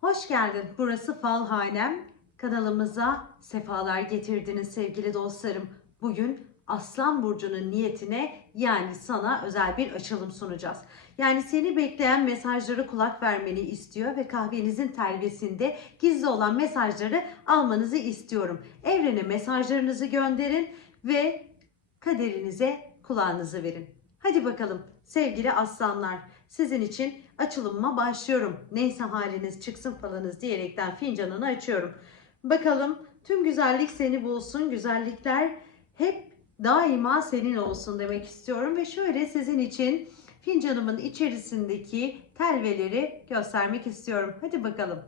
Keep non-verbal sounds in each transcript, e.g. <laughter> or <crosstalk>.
Hoş geldin. Burası Falhanem. Kanalımıza sefalar getirdiniz sevgili dostlarım. Bugün Aslan Burcu'nun niyetine yani sana özel bir açılım sunacağız. Yani seni bekleyen mesajları kulak vermeni istiyor ve kahvenizin telvesinde gizli olan mesajları almanızı istiyorum. Evrene mesajlarınızı gönderin ve kaderinize kulağınızı verin. Hadi bakalım sevgili aslanlar sizin için açılımıma başlıyorum. Neyse haliniz çıksın falanız diyerekten fincanını açıyorum. Bakalım tüm güzellik seni bulsun. Güzellikler hep daima senin olsun demek istiyorum. Ve şöyle sizin için fincanımın içerisindeki telveleri göstermek istiyorum. Hadi bakalım.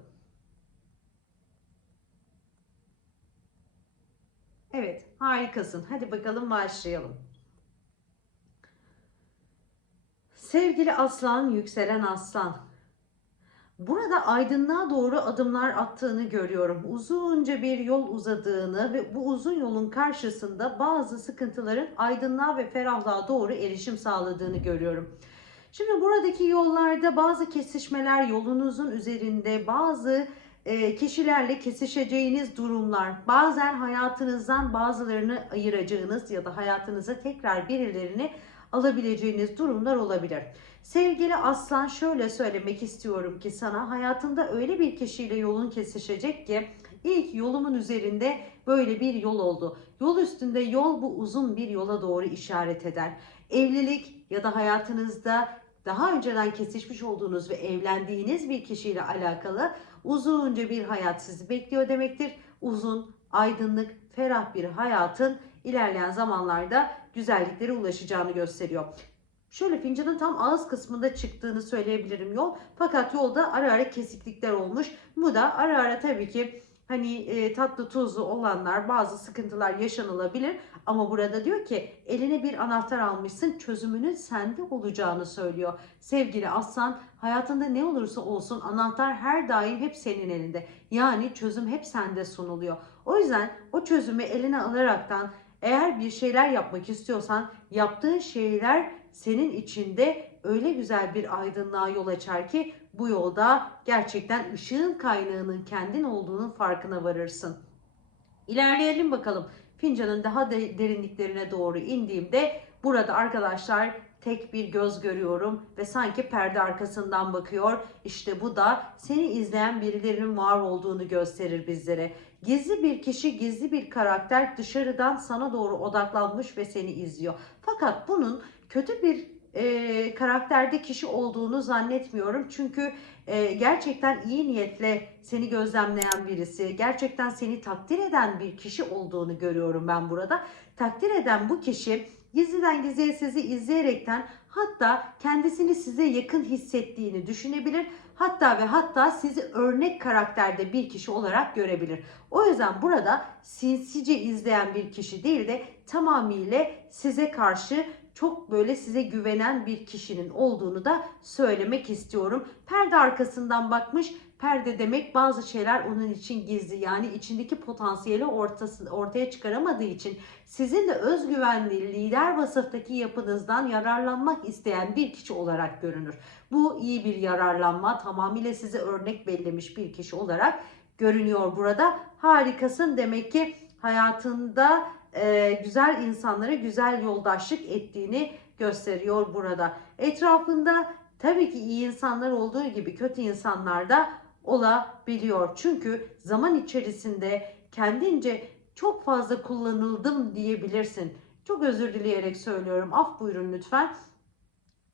Evet harikasın. Hadi bakalım başlayalım. Sevgili aslan, yükselen aslan. Burada aydınlığa doğru adımlar attığını görüyorum. Uzunca bir yol uzadığını ve bu uzun yolun karşısında bazı sıkıntıların aydınlığa ve ferahlığa doğru erişim sağladığını görüyorum. Şimdi buradaki yollarda bazı kesişmeler yolunuzun üzerinde bazı e, kişilerle kesişeceğiniz durumlar, bazen hayatınızdan bazılarını ayıracağınız ya da hayatınıza tekrar birilerini alabileceğiniz durumlar olabilir. Sevgili aslan şöyle söylemek istiyorum ki sana hayatında öyle bir kişiyle yolun kesişecek ki ilk yolumun üzerinde böyle bir yol oldu. Yol üstünde yol bu uzun bir yola doğru işaret eder. Evlilik ya da hayatınızda daha önceden kesişmiş olduğunuz ve evlendiğiniz bir kişiyle alakalı uzunca bir hayat sizi bekliyor demektir. Uzun, aydınlık, ferah bir hayatın ilerleyen zamanlarda güzelliklere ulaşacağını gösteriyor. Şöyle fincanın tam ağız kısmında çıktığını söyleyebilirim yol. Fakat yolda ara ara kesiklikler olmuş. Bu da ara ara tabii ki hani e, tatlı tuzlu olanlar bazı sıkıntılar yaşanılabilir. Ama burada diyor ki eline bir anahtar almışsın çözümünün sende olacağını söylüyor. Sevgili aslan hayatında ne olursa olsun anahtar her daim hep senin elinde. Yani çözüm hep sende sunuluyor. O yüzden o çözümü eline alaraktan eğer bir şeyler yapmak istiyorsan yaptığın şeyler senin içinde öyle güzel bir aydınlığa yol açar ki bu yolda gerçekten ışığın kaynağının kendin olduğunun farkına varırsın. İlerleyelim bakalım. Fincanın daha de derinliklerine doğru indiğimde burada arkadaşlar tek bir göz görüyorum ve sanki perde arkasından bakıyor. İşte bu da seni izleyen birilerinin var olduğunu gösterir bizlere. Gizli bir kişi, gizli bir karakter dışarıdan sana doğru odaklanmış ve seni izliyor. Fakat bunun kötü bir e, karakterde kişi olduğunu zannetmiyorum. Çünkü e, gerçekten iyi niyetle seni gözlemleyen birisi, gerçekten seni takdir eden bir kişi olduğunu görüyorum ben burada. Takdir eden bu kişi gizliden gizliye sizi izleyerekten hatta kendisini size yakın hissettiğini düşünebilir. Hatta ve hatta sizi örnek karakterde bir kişi olarak görebilir. O yüzden burada sinsice izleyen bir kişi değil de tamamıyla size karşı çok böyle size güvenen bir kişinin olduğunu da söylemek istiyorum. Perde arkasından bakmış. Perde demek bazı şeyler onun için gizli. Yani içindeki potansiyeli ortası, ortaya çıkaramadığı için sizin de özgüvenli lider vasıftaki yapınızdan yararlanmak isteyen bir kişi olarak görünür. Bu iyi bir yararlanma. Tamamıyla size örnek bellemiş bir kişi olarak görünüyor burada. Harikasın demek ki hayatında e, güzel insanlara güzel yoldaşlık ettiğini gösteriyor burada. Etrafında tabii ki iyi insanlar olduğu gibi kötü insanlar da olabiliyor. Çünkü zaman içerisinde kendince çok fazla kullanıldım diyebilirsin. Çok özür dileyerek söylüyorum. Af buyurun lütfen.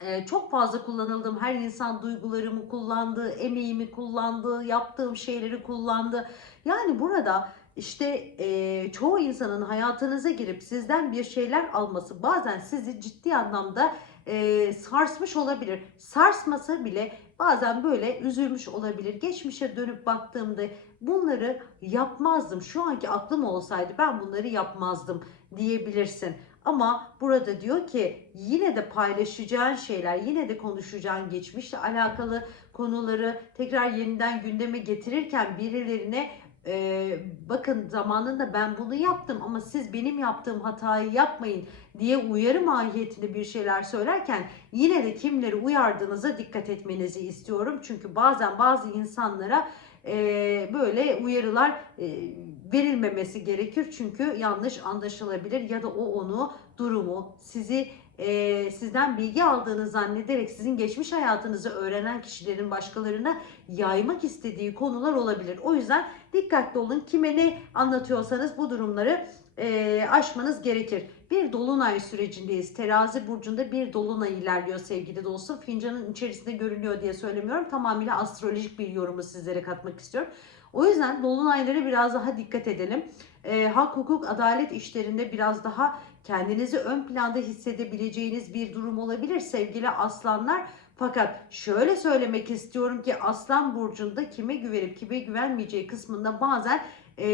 Ee, çok fazla kullanıldım. Her insan duygularımı kullandı, emeğimi kullandı, yaptığım şeyleri kullandı. Yani burada işte e, çoğu insanın hayatınıza girip sizden bir şeyler alması bazen sizi ciddi anlamda e, sarsmış olabilir. Sarsmasa bile bazen böyle üzülmüş olabilir. Geçmişe dönüp baktığımda bunları yapmazdım. Şu anki aklım olsaydı ben bunları yapmazdım diyebilirsin. Ama burada diyor ki yine de paylaşacağın şeyler, yine de konuşacağın geçmişle alakalı konuları tekrar yeniden gündeme getirirken birilerine e, bakın zamanında ben bunu yaptım ama siz benim yaptığım hatayı yapmayın diye uyarı mahiyetinde bir şeyler söylerken yine de kimleri uyardığınıza dikkat etmenizi istiyorum. Çünkü bazen bazı insanlara e, böyle uyarılar e, verilmemesi gerekir. Çünkü yanlış anlaşılabilir ya da o onu, durumu, sizi e, sizden bilgi aldığını zannederek sizin geçmiş hayatınızı öğrenen kişilerin başkalarına yaymak istediği konular olabilir. O yüzden dikkatli olun. Kime ne anlatıyorsanız bu durumları e, aşmanız gerekir. Bir dolunay sürecindeyiz. Terazi burcunda bir dolunay ilerliyor sevgili dostum. Fincanın içerisinde görünüyor diye söylemiyorum. Tamamıyla astrolojik bir yorumu sizlere katmak istiyorum. O yüzden dolunaylara biraz daha dikkat edelim. E, hak, hukuk, adalet işlerinde biraz daha kendinizi ön planda hissedebileceğiniz bir durum olabilir sevgili aslanlar. Fakat şöyle söylemek istiyorum ki Aslan Burcu'nda kime güvenip kime güvenmeyeceği kısmında bazen e,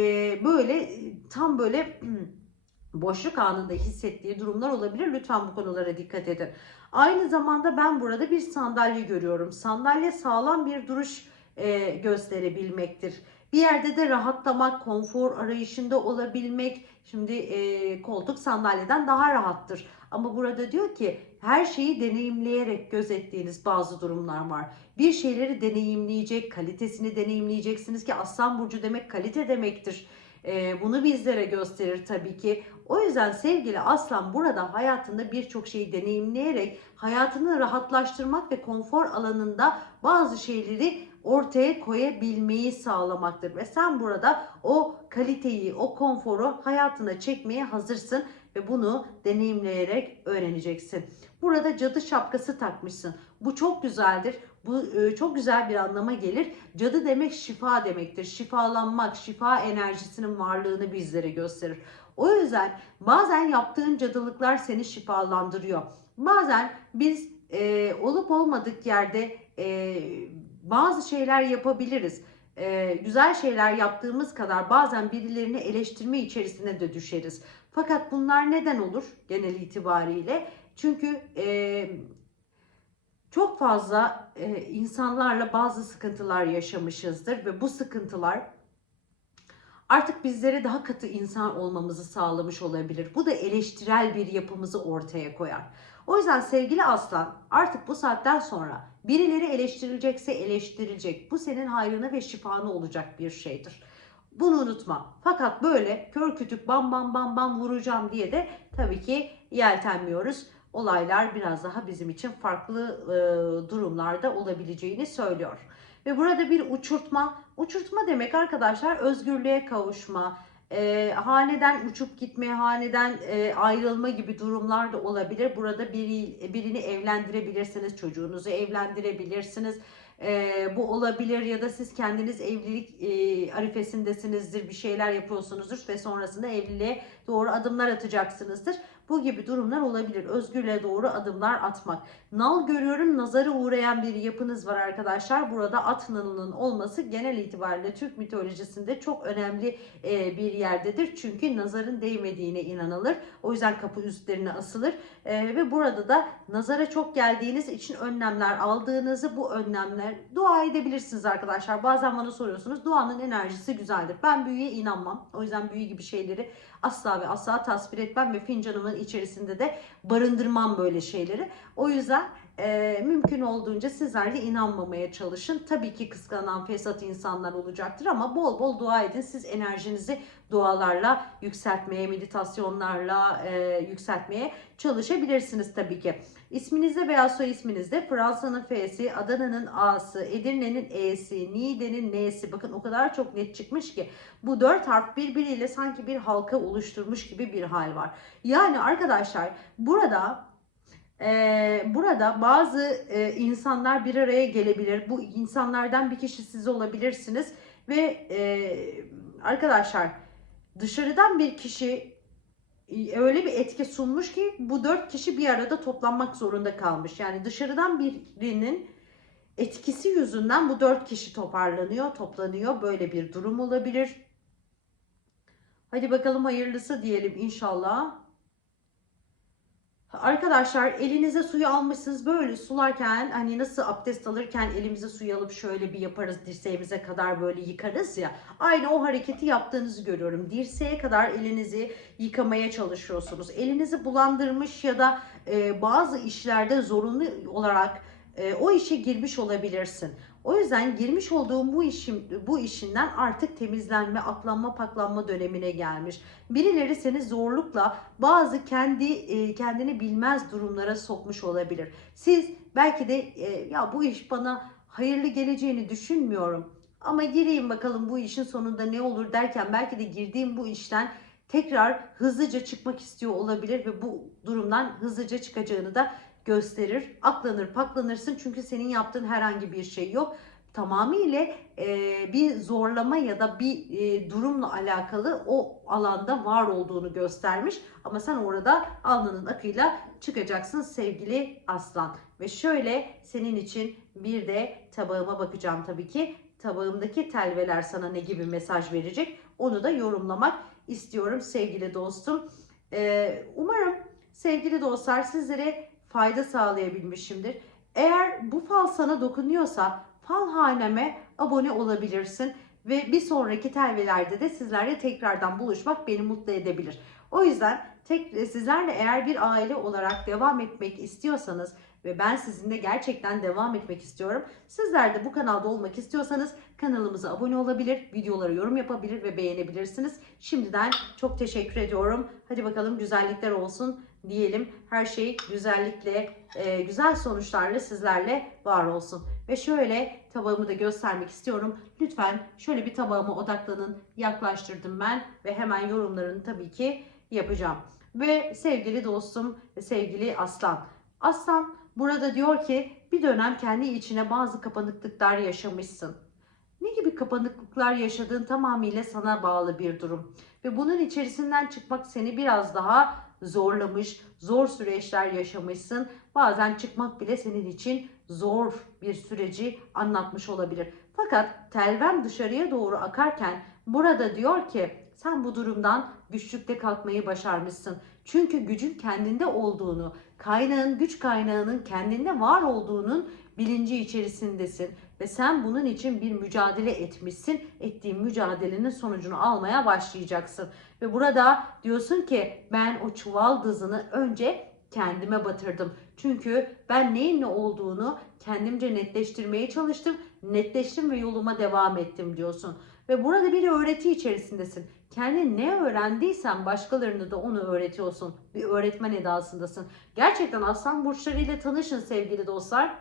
böyle tam böyle <clears throat> boşluk anında hissettiği durumlar olabilir. Lütfen bu konulara dikkat edin. Aynı zamanda ben burada bir sandalye görüyorum. Sandalye sağlam bir duruş e, gösterebilmektir. Bir yerde de rahatlamak, konfor arayışında olabilmek. Şimdi e, koltuk sandalyeden daha rahattır. Ama burada diyor ki her şeyi deneyimleyerek gözettiğiniz bazı durumlar var. Bir şeyleri deneyimleyecek, kalitesini deneyimleyeceksiniz ki Aslan Burcu demek kalite demektir. E, bunu bizlere gösterir tabii ki. O yüzden sevgili Aslan burada hayatında birçok şeyi deneyimleyerek hayatını rahatlaştırmak ve konfor alanında bazı şeyleri ortaya koyabilmeyi sağlamaktır. Ve sen burada o kaliteyi, o konforu hayatına çekmeye hazırsın ve bunu deneyimleyerek öğreneceksin. Burada cadı şapkası takmışsın. Bu çok güzeldir. Bu e, çok güzel bir anlama gelir. Cadı demek şifa demektir. Şifalanmak, şifa enerjisinin varlığını bizlere gösterir. O yüzden bazen yaptığın cadılıklar seni şifalandırıyor. Bazen biz e, olup olmadık yerde e, bazı şeyler yapabiliriz. E, güzel şeyler yaptığımız kadar bazen birilerini eleştirme içerisine de düşeriz. Fakat bunlar neden olur genel itibariyle? Çünkü e, çok fazla e, insanlarla bazı sıkıntılar yaşamışızdır ve bu sıkıntılar artık bizlere daha katı insan olmamızı sağlamış olabilir. Bu da eleştirel bir yapımızı ortaya koyar. O yüzden sevgili aslan artık bu saatten sonra birileri eleştirilecekse eleştirilecek. Bu senin hayrına ve şifana olacak bir şeydir. Bunu unutma. Fakat böyle kör kütük bam bam bam bam vuracağım diye de tabii ki yeltenmiyoruz. Olaylar biraz daha bizim için farklı e, durumlarda olabileceğini söylüyor. Ve burada bir uçurtma. Uçurtma demek arkadaşlar özgürlüğe kavuşma, e, haneden uçup gitme, haneden e, ayrılma gibi durumlar da olabilir. Burada biri, birini evlendirebilirsiniz, çocuğunuzu evlendirebilirsiniz. E, bu olabilir ya da siz kendiniz evlilik e, arifesindesinizdir, bir şeyler yapıyorsunuzdur ve sonrasında evliliğe doğru adımlar atacaksınızdır. Bu gibi durumlar olabilir. Özgürlüğe doğru adımlar atmak. Nal görüyorum nazara uğrayan bir yapınız var arkadaşlar. Burada at nalının olması genel itibariyle Türk mitolojisinde çok önemli e, bir yerdedir. Çünkü nazarın değmediğine inanılır. O yüzden kapı üstlerine asılır. E, ve burada da nazara çok geldiğiniz için önlemler aldığınızı bu önlemler dua edebilirsiniz arkadaşlar. Bazen bana soruyorsunuz duanın enerjisi güzeldir. Ben büyüye inanmam. O yüzden büyü gibi şeyleri asla ve asla tasvir etmem ve fincanımın içerisinde de barındırmam böyle şeyleri. O yüzden e, mümkün olduğunca sizler de inanmamaya çalışın. Tabii ki kıskanan fesat insanlar olacaktır ama bol bol dua edin. Siz enerjinizi dualarla yükseltmeye, meditasyonlarla e, yükseltmeye çalışabilirsiniz tabii ki. İsminizde veya soy isminizde Fransa'nın F'si, Adana'nın A'sı, Edirne'nin E'si, Niğde'nin N'si bakın o kadar çok net çıkmış ki bu dört harf birbiriyle sanki bir halka oluşturmuş gibi bir hal var. Yani arkadaşlar burada burada bazı insanlar bir araya gelebilir. Bu insanlardan bir kişi siz olabilirsiniz ve arkadaşlar dışarıdan bir kişi e, öyle bir etki sunmuş ki bu dört kişi bir arada toplanmak zorunda kalmış. Yani dışarıdan birinin etkisi yüzünden bu dört kişi toparlanıyor, toplanıyor. Böyle bir durum olabilir. Hadi bakalım hayırlısı diyelim inşallah. Arkadaşlar elinize suyu almışsınız böyle sularken hani nasıl abdest alırken elimize suyu alıp şöyle bir yaparız dirseğimize kadar böyle yıkarız ya. Aynı o hareketi yaptığınızı görüyorum. Dirseğe kadar elinizi yıkamaya çalışıyorsunuz. Elinizi bulandırmış ya da e, bazı işlerde zorunlu olarak e, o işe girmiş olabilirsin. O yüzden girmiş olduğun bu işin bu işinden artık temizlenme, aklanma, paklanma dönemine gelmiş. Birileri seni zorlukla bazı kendi e, kendini bilmez durumlara sokmuş olabilir. Siz belki de e, ya bu iş bana hayırlı geleceğini düşünmüyorum. Ama gireyim bakalım bu işin sonunda ne olur derken belki de girdiğim bu işten tekrar hızlıca çıkmak istiyor olabilir ve bu durumdan hızlıca çıkacağını da gösterir. Aklanır paklanırsın çünkü senin yaptığın herhangi bir şey yok. Tamamıyla e, bir zorlama ya da bir e, durumla alakalı o alanda var olduğunu göstermiş. Ama sen orada alnının akıyla çıkacaksın sevgili aslan. Ve şöyle senin için bir de tabağıma bakacağım tabii ki. Tabağımdaki telveler sana ne gibi mesaj verecek onu da yorumlamak istiyorum sevgili dostum. Ee, umarım sevgili dostlar sizlere fayda sağlayabilmişimdir. Eğer bu fal sana dokunuyorsa fal haneme abone olabilirsin ve bir sonraki telvelerde de sizlerle tekrardan buluşmak beni mutlu edebilir. O yüzden tek, sizlerle eğer bir aile olarak devam etmek istiyorsanız ve ben sizinle gerçekten devam etmek istiyorum. Sizler de bu kanalda olmak istiyorsanız kanalımıza abone olabilir, videolara yorum yapabilir ve beğenebilirsiniz. Şimdiden çok teşekkür ediyorum. Hadi bakalım güzellikler olsun diyelim. Her şey güzellikle, e, güzel sonuçlarla sizlerle var olsun. Ve şöyle tabağımı da göstermek istiyorum. Lütfen şöyle bir tabağıma odaklanın. Yaklaştırdım ben ve hemen yorumlarını tabii ki yapacağım. Ve sevgili dostum, sevgili Aslan. Aslan burada diyor ki bir dönem kendi içine bazı kapanıklıklar yaşamışsın. Ne gibi kapanıklıklar yaşadığın tamamıyla sana bağlı bir durum. Ve bunun içerisinden çıkmak seni biraz daha zorlamış, zor süreçler yaşamışsın. Bazen çıkmak bile senin için zor bir süreci anlatmış olabilir. Fakat telvem dışarıya doğru akarken burada diyor ki sen bu durumdan güçlükte kalkmayı başarmışsın. Çünkü gücün kendinde olduğunu, kaynağın, güç kaynağının kendinde var olduğunun bilinci içerisindesin ve sen bunun için bir mücadele etmişsin. Ettiğin mücadelenin sonucunu almaya başlayacaksın. Ve burada diyorsun ki ben o çuval dızını önce kendime batırdım. Çünkü ben neyin ne olduğunu kendimce netleştirmeye çalıştım. Netleştim ve yoluma devam ettim diyorsun. Ve burada bir öğreti içerisindesin. Kendin ne öğrendiysen başkalarını da onu öğretiyorsun. Bir öğretmen edasındasın. Gerçekten aslan burçlarıyla tanışın sevgili dostlar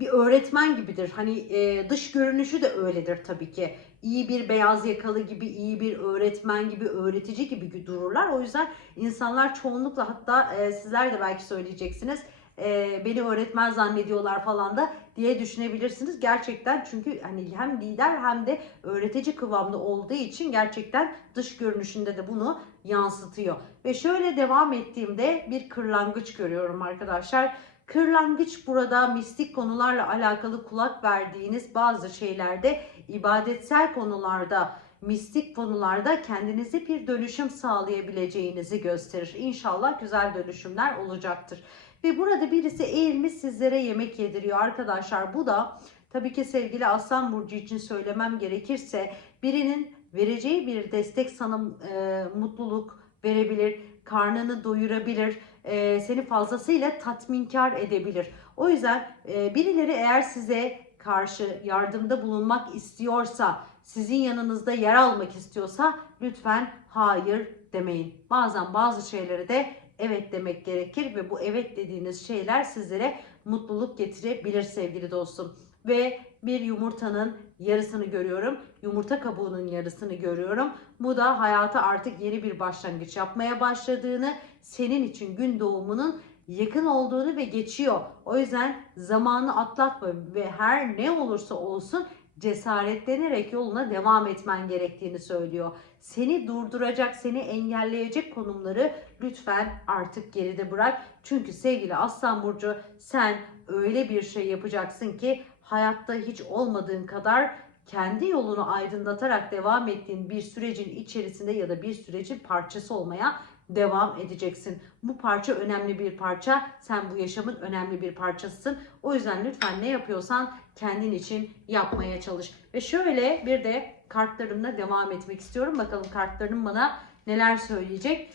bir öğretmen gibidir. Hani e, dış görünüşü de öyledir tabii ki. İyi bir beyaz yakalı gibi, iyi bir öğretmen gibi, öğretici gibi dururlar. O yüzden insanlar çoğunlukla hatta e, sizler de belki söyleyeceksiniz. E, beni öğretmen zannediyorlar falan da diye düşünebilirsiniz. Gerçekten çünkü hani hem lider hem de öğretici kıvamda olduğu için gerçekten dış görünüşünde de bunu yansıtıyor. Ve şöyle devam ettiğimde bir kırlangıç görüyorum arkadaşlar. Kırlangıç burada mistik konularla alakalı kulak verdiğiniz bazı şeylerde, ibadetsel konularda, mistik konularda kendinize bir dönüşüm sağlayabileceğinizi gösterir. İnşallah güzel dönüşümler olacaktır. Ve burada birisi eğilmiş sizlere yemek yediriyor arkadaşlar. Bu da tabii ki sevgili Aslan Burcu için söylemem gerekirse birinin vereceği bir destek sana e, mutluluk verebilir, karnını doyurabilir e, seni fazlasıyla tatminkar edebilir. O yüzden e, birileri eğer size karşı yardımda bulunmak istiyorsa, sizin yanınızda yer almak istiyorsa lütfen hayır demeyin. Bazen bazı şeylere de evet demek gerekir ve bu evet dediğiniz şeyler sizlere mutluluk getirebilir sevgili dostum. Ve bir yumurtanın yarısını görüyorum. Yumurta kabuğunun yarısını görüyorum. Bu da hayata artık yeni bir başlangıç yapmaya başladığını, senin için gün doğumunun yakın olduğunu ve geçiyor. O yüzden zamanı atlatma ve her ne olursa olsun cesaretlenerek yoluna devam etmen gerektiğini söylüyor. Seni durduracak, seni engelleyecek konumları lütfen artık geride bırak. Çünkü sevgili Aslan Burcu sen öyle bir şey yapacaksın ki hayatta hiç olmadığın kadar kendi yolunu aydınlatarak devam ettiğin bir sürecin içerisinde ya da bir sürecin parçası olmaya devam edeceksin. Bu parça önemli bir parça. Sen bu yaşamın önemli bir parçasısın. O yüzden lütfen ne yapıyorsan kendin için yapmaya çalış. Ve şöyle bir de kartlarımla devam etmek istiyorum. Bakalım kartlarım bana neler söyleyecek.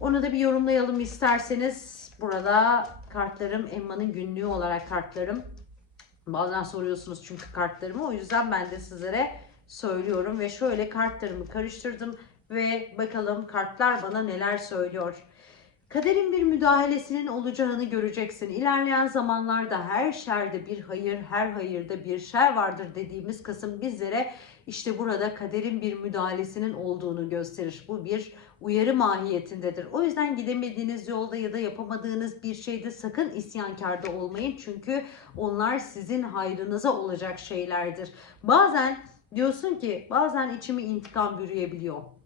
Onu da bir yorumlayalım isterseniz. Burada kartlarım Emma'nın günlüğü olarak kartlarım. Bazen soruyorsunuz çünkü kartlarımı. O yüzden ben de sizlere söylüyorum. Ve şöyle kartlarımı karıştırdım. Ve bakalım kartlar bana neler söylüyor. Kaderin bir müdahalesinin olacağını göreceksin. İlerleyen zamanlarda her şerde bir hayır, her hayırda bir şer vardır dediğimiz kısım bizlere işte burada kaderin bir müdahalesinin olduğunu gösterir. Bu bir uyarı mahiyetindedir. O yüzden gidemediğiniz yolda ya da yapamadığınız bir şeyde sakın isyankarda olmayın. Çünkü onlar sizin hayrınıza olacak şeylerdir. Bazen diyorsun ki bazen içimi intikam bürüyebiliyor.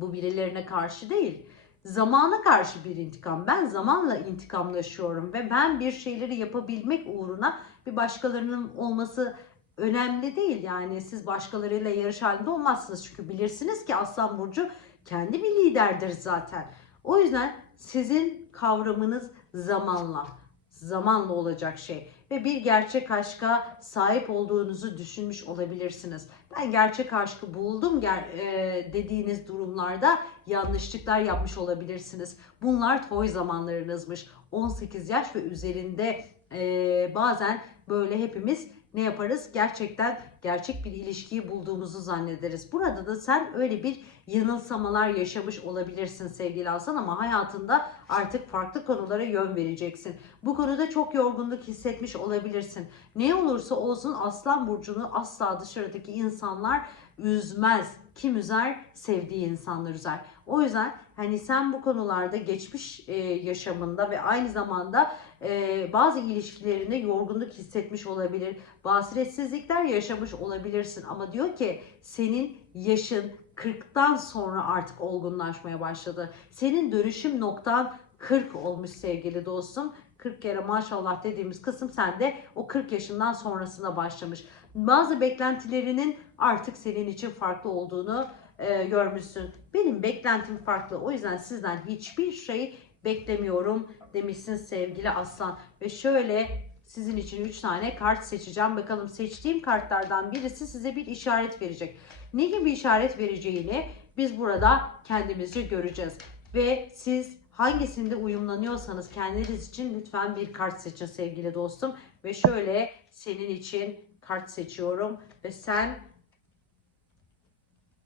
Bu birilerine karşı değil zamana karşı bir intikam. Ben zamanla intikamlaşıyorum ve ben bir şeyleri yapabilmek uğruna bir başkalarının olması önemli değil. Yani siz başkalarıyla yarış halinde olmazsınız. Çünkü bilirsiniz ki Aslan Burcu kendi bir liderdir zaten. O yüzden sizin kavramınız zamanla, zamanla olacak şey ve bir gerçek aşka sahip olduğunuzu düşünmüş olabilirsiniz. Ben gerçek aşkı buldum e, dediğiniz durumlarda yanlışlıklar yapmış olabilirsiniz. Bunlar toy zamanlarınızmış. 18 yaş ve üzerinde e, bazen böyle hepimiz ne yaparız? Gerçekten gerçek bir ilişkiyi bulduğumuzu zannederiz. Burada da sen öyle bir yanılsamalar yaşamış olabilirsin sevgili Aslan ama hayatında artık farklı konulara yön vereceksin. Bu konuda çok yorgunluk hissetmiş olabilirsin. Ne olursa olsun Aslan Burcu'nu asla dışarıdaki insanlar üzmez. Kim üzer? Sevdiği insanlar üzer. O yüzden hani sen bu konularda geçmiş e, yaşamında ve aynı zamanda e, bazı ilişkilerinde yorgunluk hissetmiş olabilir. Basiretsizlikler yaşamış olabilirsin ama diyor ki senin yaşın 40'tan sonra artık olgunlaşmaya başladı. Senin dönüşüm noktan 40 olmuş sevgili dostum. 40 kere maşallah dediğimiz kısım sende o 40 yaşından sonrasına başlamış. Bazı beklentilerinin artık senin için farklı olduğunu e, görmüşsün. Benim beklentim farklı. O yüzden sizden hiçbir şey beklemiyorum demişsin sevgili aslan. Ve şöyle sizin için 3 tane kart seçeceğim. Bakalım seçtiğim kartlardan birisi size bir işaret verecek. Ne gibi işaret vereceğini biz burada kendimizce göreceğiz. Ve siz hangisinde uyumlanıyorsanız kendiniz için lütfen bir kart seçin sevgili dostum. Ve şöyle senin için kart seçiyorum ve sen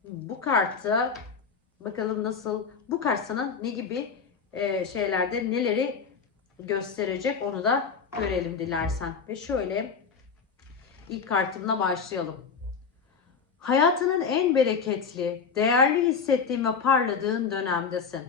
bu kartı bakalım nasıl bu kart sana ne gibi e, şeylerde neleri gösterecek onu da görelim dilersen. Ve şöyle ilk kartımla başlayalım. Hayatının en bereketli, değerli hissettiğin ve parladığın dönemdesin.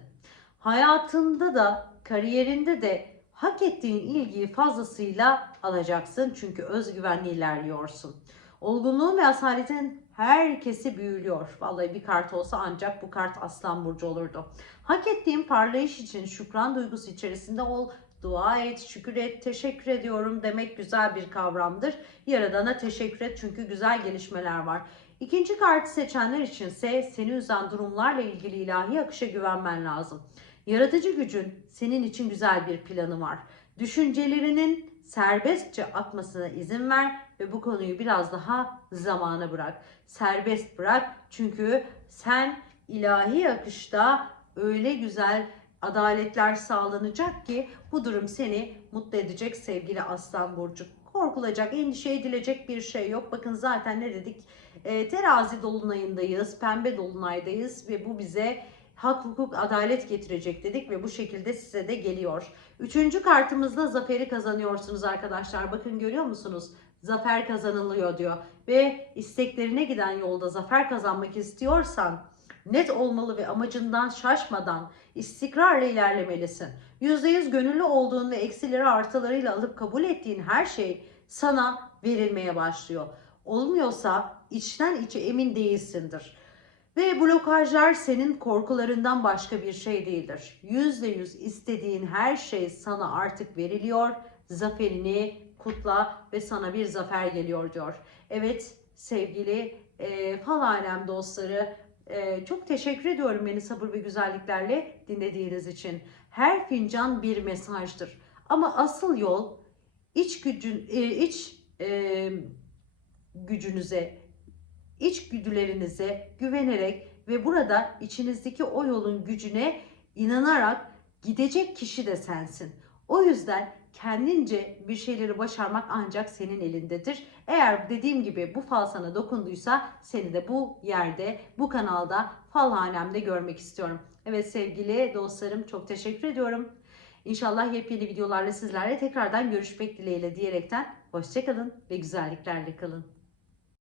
Hayatında da, kariyerinde de hak ettiğin ilgiyi fazlasıyla alacaksın çünkü özgüvenli ilerliyorsun. Olgunluğun ve asaletin herkesi büyülüyor. Vallahi bir kart olsa ancak bu kart Aslan Burcu olurdu. Hak ettiğin parlayış için şükran duygusu içerisinde ol. Dua et, şükür et, teşekkür ediyorum demek güzel bir kavramdır. Yaradana teşekkür et çünkü güzel gelişmeler var. İkinci kartı seçenler içinse seni üzen durumlarla ilgili ilahi akışa güvenmen lazım. Yaratıcı gücün senin için güzel bir planı var. Düşüncelerinin serbestçe akmasına izin ver ve bu konuyu biraz daha zamana bırak. Serbest bırak çünkü sen ilahi akışta öyle güzel adaletler sağlanacak ki bu durum seni mutlu edecek sevgili Aslan Burcu. Korkulacak, endişe edilecek bir şey yok. Bakın zaten ne dedik? E, terazi dolunayındayız, pembe dolunaydayız ve bu bize hak, hukuk, adalet getirecek dedik ve bu şekilde size de geliyor. Üçüncü kartımızda zaferi kazanıyorsunuz arkadaşlar. Bakın görüyor musunuz? Zafer kazanılıyor diyor. Ve isteklerine giden yolda zafer kazanmak istiyorsan net olmalı ve amacından şaşmadan istikrarla ilerlemelisin. %100 gönüllü olduğun ve eksileri artılarıyla alıp kabul ettiğin her şey sana verilmeye başlıyor. Olmuyorsa içten içe emin değilsindir. Ve blokajlar senin korkularından başka bir şey değildir. Yüzde yüz istediğin her şey sana artık veriliyor. Zaferini kutla ve sana bir zafer geliyor diyor. Evet sevgili e, fal dostları Ee, çok teşekkür ediyorum beni sabır ve güzelliklerle dinlediğiniz için. Her fincan bir mesajdır. Ama asıl yol iç gücün e, iç e, gücünüze, iç güdülerinize güvenerek ve burada içinizdeki o yolun gücüne inanarak gidecek kişi de sensin. O yüzden kendince bir şeyleri başarmak ancak senin elindedir. Eğer dediğim gibi bu fal sana dokunduysa seni de bu yerde, bu kanalda falhanemde görmek istiyorum. Evet sevgili dostlarım çok teşekkür ediyorum. İnşallah yepyeni videolarla sizlerle tekrardan görüşmek dileğiyle diyerekten hoşçakalın ve güzelliklerle kalın.